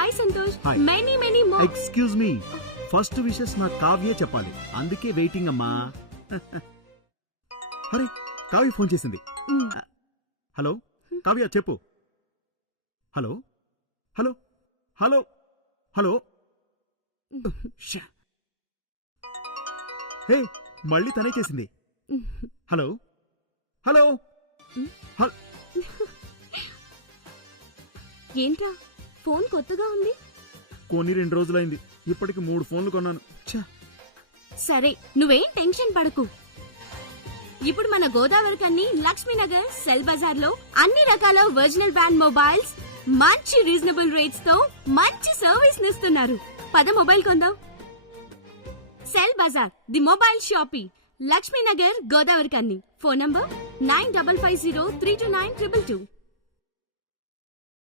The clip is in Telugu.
Hi Santosh. Hi. Many many more. Excuse me, first wishes నా కావ్యే చెప్పాలి, అందుకే వెయిటింగ్ అమ్మా. అరే కావ్య ఫోన్ చేసింది. హలో కావ్య చెప్పు. Hello hello hello hello. Hey మళ్ళీ తనే చేసింది. Hello hello. ఏంట్రా ఫోన్ కొత్తగా ఉంది? కొని 2 రోజులైంది, ఇప్పటికి 3 ఫోన్లు కొన్నాను. సరే నువ్వేం టెన్షన్ పడకు. ఇప్పుడు మన గోదావరి కన్ని లక్ష్మీనగర్ సెల్ బజార్ లో అన్ని రకాల ఒరిజినల్ బ్రాండ్ మొబైల్స్ మంచి రీజనబుల్ రేట్స్ తో మంచి సర్వీస్ నిస్తున్నారు. పద మొబైల్ కొందాం. Cell bazaar the mobile shoppe, Lakshminagar, Godavarikhani. Phone number 9550329222.